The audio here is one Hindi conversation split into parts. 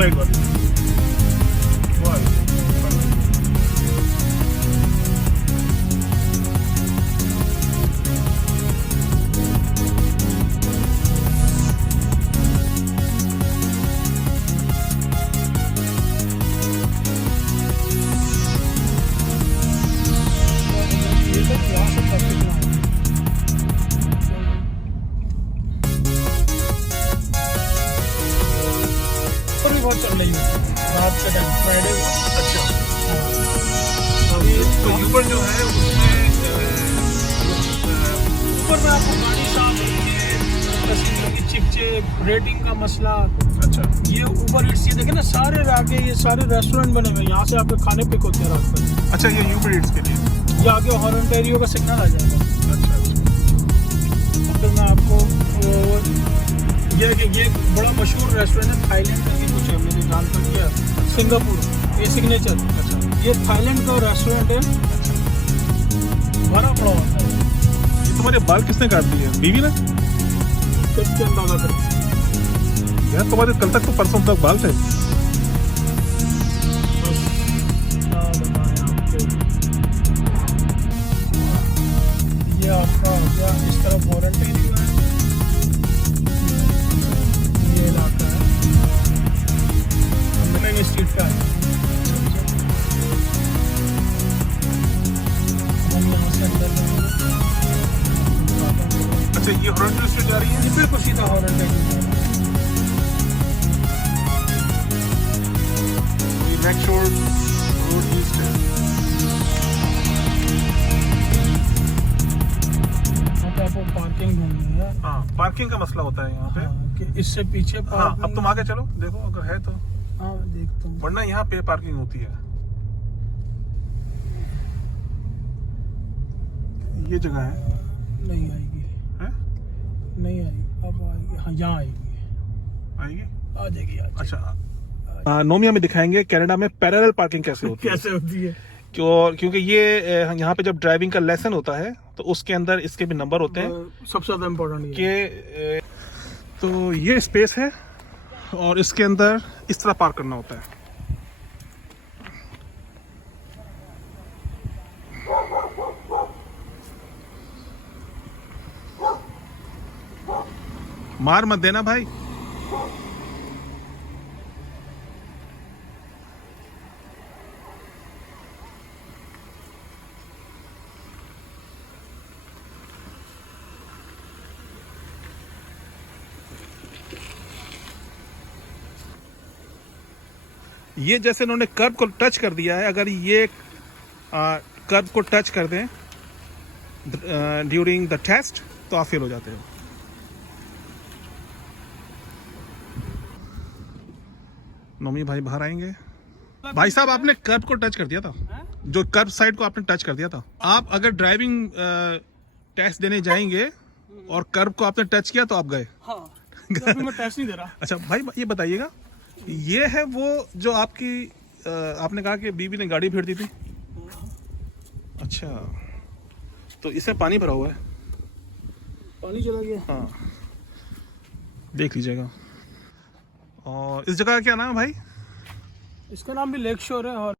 साइड वाली। बहुत चल रही है रात के टाइम, फ्राइडे को। अच्छा, अभी तो यूबर जो है उसमें ऊपर में आपको गाड़ी साफ की चिप रेटिंग का मसला। अच्छा, ये ऊबर ईट्स, ये देखे ना सारे आगे ये सारे रेस्टोरेंट बने हुए हैं, यहाँ से आपके खाने पिक होते हैं रात को। अच्छा, ये यूबर ईट्स के लिए ये आगे हॉर्न का सिग्नल आ जाएगा। अच्छा, तो फिर मैं आपको ये बड़ा मशहूर रेस्टोरेंट है थाईलैंड का, कुछ है मेरे जान तक है, सिंगापुर, ये सिग्नेचर। अच्छा, ये थाईलैंड का रेस्टोरेंट है। अच्छा, भरा पड़ा होता है। ये तुम्हारे बाल किसने काट दिए? बीवी ने? कितने अंदाजा कर यार, तुम्हारे कल तक तो परसों तक बाल थे। ये आपका हो गया इस तरफ वारंटी है। स्ट्रीट का है। अच्छा, ये हॉरन स्ट्रीट जा रही है? ये बिल्कुल सीधा हॉरन नेक्स्ट रोड ईस्ट है। आपको पार्किंग ढूंढनी है। हाँ, पार्किंग का मसला होता है यहाँ पे। कि इससे पीछे हाँ, अब तुम आगे चलो, देखो अगर है तो। हाँ, देखता हूँ, वरना यहाँ पे पार्किंग होती है। ये जगह है, नहीं आएगी है? नहीं आएगी, अब आएगी। हाँ, यहाँ आएगी, आ जाएगी। अच्छा, नोमिया में दिखाएंगे कनाडा में पैरेलल पार्किंग कैसे होती है। कैसे होती है? क्योंकि ये यहाँ पे जब ड्राइविंग का लेसन होता है तो उसके अंदर इसके भी नंबर होते हैं। सबसे ज्यादा इम्पोर्टेंट कि तो ये स्पेस है और इसके अंदर इस तरह पार्क करना होता है। मार मत देना भाई। ये जैसे इन्होंने कर्व को टच कर दिया है, अगर ये कर्व को टच कर दें ड्यूरिंग द टेस्ट तो आप फेल हो जाते हो। नोमी भाई बाहर आएंगे। भाई साहब, आपने कर्व को टच कर दिया था, जो कर्व साइड को आपने टच कर दिया था। आप अगर ड्राइविंग टेस्ट देने जाएंगे और कर्व को आपने टच किया तो आप गए। हाँ, तो मैं टेस्ट नहीं दे रहा। अच्छा भाई, ये बताइएगा, ये है वो जो आपकी आपने कहा कि बीबी ने गाड़ी फेर दी थी। अच्छा, तो इसमें पानी भरा हुआ है, पानी चला गया। हाँ, देख लीजिएगा। और इस जगह का क्या नाम है भाई? इसका नाम भी लेक शोर है। और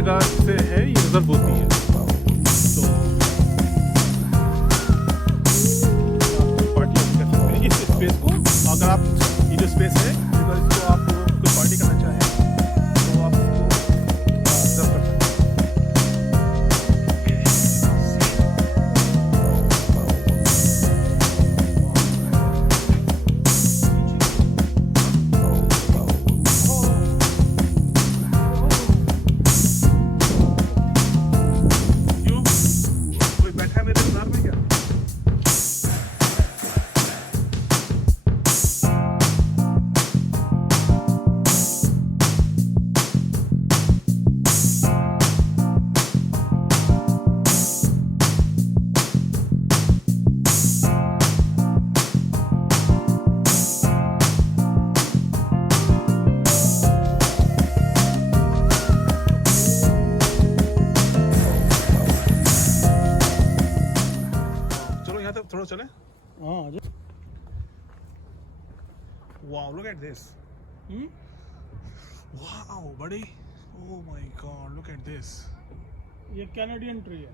जगह से है, ये रिजर्व होती है। तो पार्टी कर सकते हैं इस स्पेस को। अगर आप ये जो स्पेस है, अगर इसको आप कोई पार्टी करना चाहें तो आप रिजर्व कर सकते हैं। Wow look at this, wow बड़ी, oh my god look at this, ये कैनेडियन ट्री है।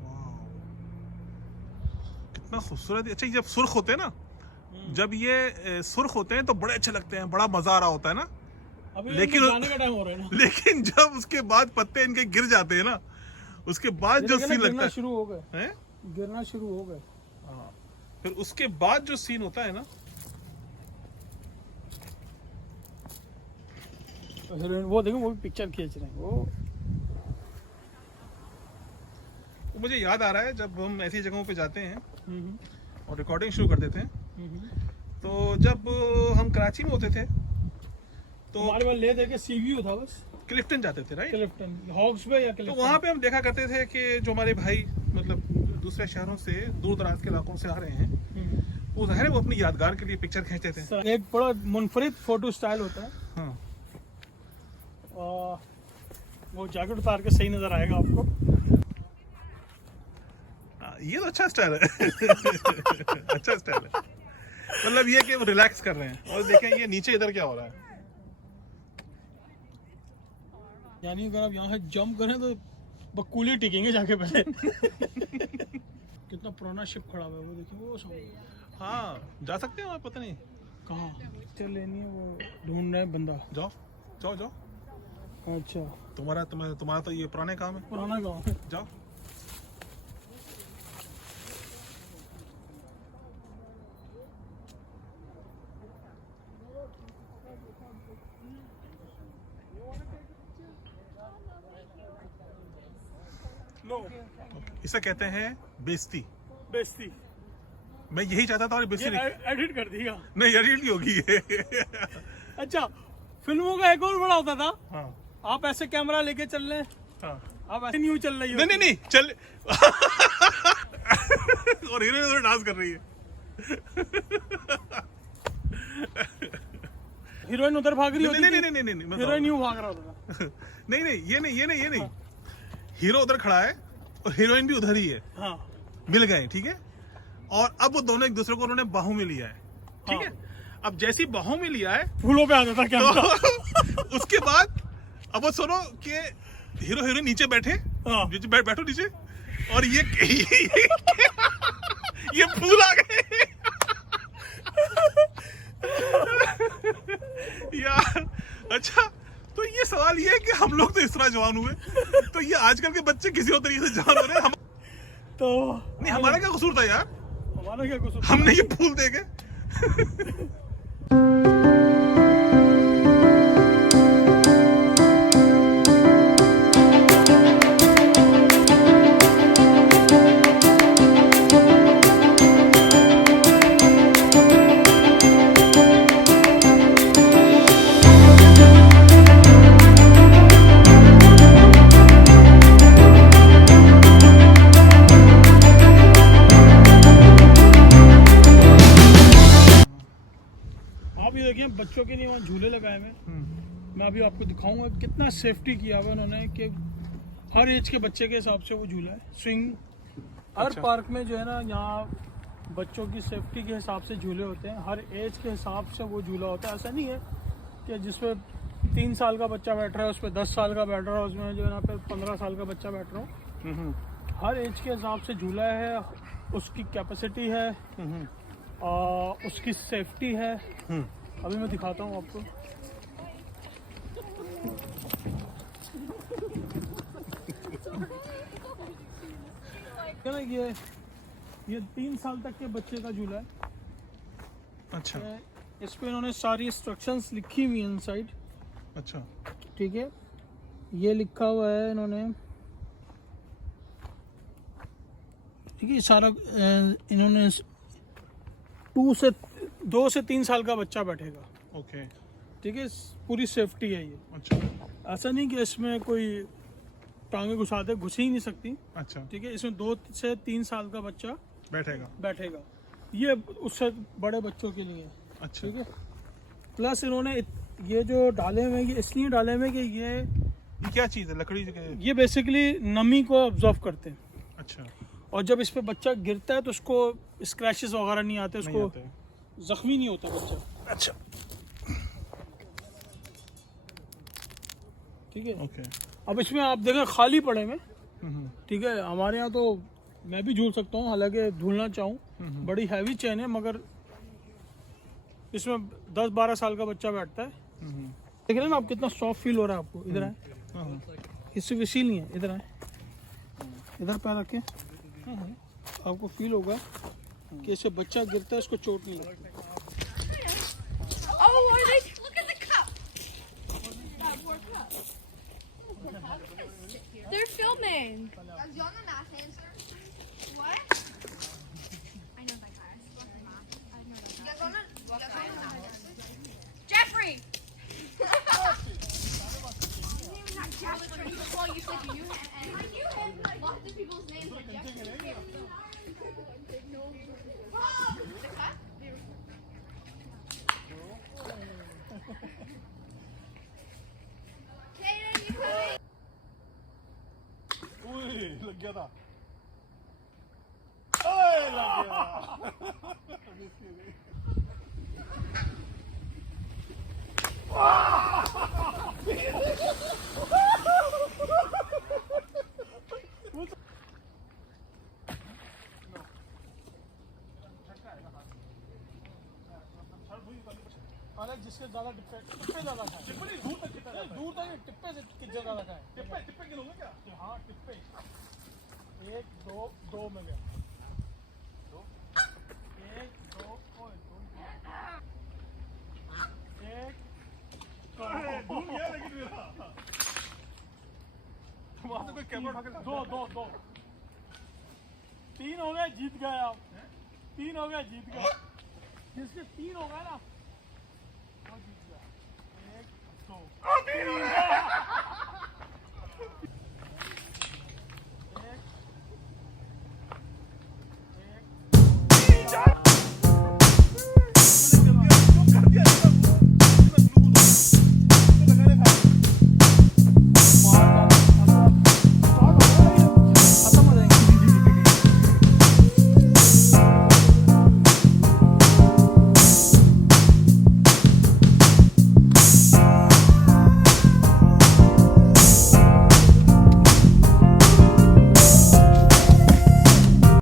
वाओ कितना खूबसूरत। अच्छा जब सुर्ख होते हैं ना, जब ये सुर्ख होते हैं तो बड़े अच्छे लगते हैं, बड़ा मजा आ रहा होता है ना। अभी लेकिन जाने का टाइम हो रहा है ना। लेकिन जब उसके बाद पत्ते इनके गिर जाते हैं ना, उसके बाद जो सीन लगता है, शुरू हो गए हैं, गिरना शुरू हो गए। हाँ, फिर उसके बाद जो सीन होता है ना, तो हीरोइन वो देखो, वो भी पिक्चर खींच रहे हैं वो। तो मुझे याद आ रहा है जब हम ऐसी जगहों पे जाते हैं और रिकॉर्डिंग शुरू कर देते हैं, तो जब हम कराची में होते थे तो हमारे पास ले दे के सीव्यू था बस, क्लिफ्टन जाते थे राइट, क्लिफ्टन हॉक्स बे या तो क्लिफ्टन। वहाँ पे हम देखा करते थे कि जो हमारे भाई मतलब दूसरे शहरों से, दूर दराज के इलाकों से आ रहे हैं, वो ज़ाहिर है वो अपनी यादगार के लिए पिक्चर खींचते थे। एक बड़ा मुनफरिद फोटो स्टाइल होता है। हाँ, वो जैकेट उतार के सही नजर आएगा आपको। ये तो अच्छा स्टाइल है। अच्छा स्टाइल है, मतलब ये कि वो रिलैक्स कर रहे हैं। और देखें ये नीचे इधर क्या हो रहा है, यानी अगर आप यहाँ से जंप करें तो बकूले टिकेंगे जाके पहले। कितना पुराना शिप खड़ा हुआ है वो देखिए, वो सब। हाँ जा सकते हैं वहाँ, पता नहीं कहाँ चल लेनी है, वो ढूंढ रहे हैं बंदा। जाओ जाओ जाओ, अच्छा तुम्हारा तो ये पुराने काम है, पुराना गाँव है। जाओ। नो, इसे कहते हैं बेइज्जती। बेइज्जती। मैं यही चाहता था और बेइज्जती नहीं, एडिट कर दिया। नहीं एडिट नहीं होगी ये। अच्छा, फिल्मों का एक और बड़ा होता था, हाँ आप ऐसे कैमरा लेके चल रहे हैं, हाँ, आप ऐसे न्यू चल रही हो। नहीं नहीं नहीं चल। और हीरोइन उधर डांस कर रही है। हीरोइन उधर भाग रही होती नहीं थी, नहीं नहीं नहीं नहीं, हीरोइन यूं भाग रहा होता था। नहीं नहीं ये नहीं, हीरो उधर खड़ा है और हीरोइन भी उधर ही है, हाँ मिल गए ठीक है। और अब वो दोनों एक दूसरे को उन्होंने बाहों में लिया है, ठीक है। अब जैसी बाहों में लिया है, फूलों पे आ जाता कैमरा। तो उसके बाद अब वो सुनो कि हीरो हीरोइन नीचे बैठे, हाँ। बैठो नीचे, और ये फूल आ गए। यार अच्छा, तो ये सवाल ये है कि हम लोग तो इस तरह जवान हुए, तो ये आजकल के बच्चे किसी और तरीके से जवान हो रहे हैं। तो नहीं हमारा क्या कसूर था यार, हमारा क्या कसूर? हमने ये फूल देखे। आप ये देखिए, बच्चों के लिए वहाँ झूले लगाए हुए हैं। मैं अभी आपको दिखाऊंगा कितना सेफ्टी किया हुआ उन्होंने, कि हर एज के बच्चे के हिसाब से वो झूला है। स्विंग हर अच्छा। पार्क में जो है ना, यहाँ बच्चों की सेफ्टी के हिसाब से झूले होते हैं, हर एज के हिसाब से वो झूला होता है। ऐसा नहीं है कि जिसमें 3 साल का बच्चा बैठ रहा है उस पर 10 साल का बैठ रहा है, उसमें जो है ना फिर 15 साल का बच्चा बैठ रहा हो। हर एज के हिसाब से झूला है, उसकी कैपेसिटी है, उसकी सेफ्टी है। अभी मैं दिखाता हूँ आपको। क्या ना, ये 3 साल तक के बच्चे का झूला है। अच्छा इस पे इन्होंने सारी इंस्ट्रक्शंस लिखी हुई हैं इनसाइड, अच्छा, ठीक है। ये लिखा हुआ है इन्होंने, ठीक है। सारा इन्होंने 2 से 3 साल का बच्चा बैठेगा, ओके, ठीक है। पूरी सेफ्टी है ये। अच्छा ऐसा नहीं कि इसमें कोई टांगे घुसाते, घुस ही नहीं सकती, अच्छा, ठीक है। इसमें 2 से 3 साल का बच्चा बैठेगा, बैठेगा। ये उससे बड़े बच्चों के लिए, अच्छा ठीक है। प्लस इन्होंने ये जो डाले हुए हैं, ये इसलिए डाले हुए हैं कि ये क्या चीज़ है, लकड़ी के? ये बेसिकली नमी को ऑब्जर्व करते हैं। अच्छा, और जब इस पे बच्चा गिरता है तो उसको स्क्रैचेस वगैरह नहीं आते, नहीं उसको आते। जख्मी नहीं होता बच्चा। अच्छा ठीक है। ओके। अब इसमें आप देखें खाली पड़े में, ठीक है, हमारे यहाँ तो मैं भी झूल सकता हूँ, हालांकि झूलना चाहूँ, बड़ी हैवी चेन है, मगर इसमें 10-12 साल का बच्चा बैठता है। देख रहे हैं ना आप कितना सॉफ्ट फील हो रहा है आपको। इधर आए, इससे विसील नहीं है, इधर आए, इधर पैर रखें, आपको फील होगा कि इससे बच्चा गिरता है, इसको चोट नहीं लगती। Oh, are they? Look at the cup. That war cup. They're filming. Does you want the math answer? What? I know that guy. I spoke to math. I know that guy. You guys want the math answer? Jeffrey. Not Jeffrey. Well, you said you knew him. I knew him, but lots of people's names like Jeffrey. The cup? Kaden, you coming? लग गया था। ओए, लग गया। हालांकि जिसके ज्यादा टिप्पे ज्यादा खाए, टिप्पे नहीं, दूर तक कितना जाता है? दूर तक टिप्पे से कितना ज्यादा खाए। टिप्पे टिप्पे गिनोगे क्या? हाँ टिप्पे, 1 2 में गया, 1 2 ओए 2 1 भूल गया लेकिन मेरा। वहाँ से कोई कैमरा उठा के 2 3 हो गए, जीत गए आप। 3 हो गए, जीत गए। जिसके 3 हो गए ना वो जीत गया। 1 2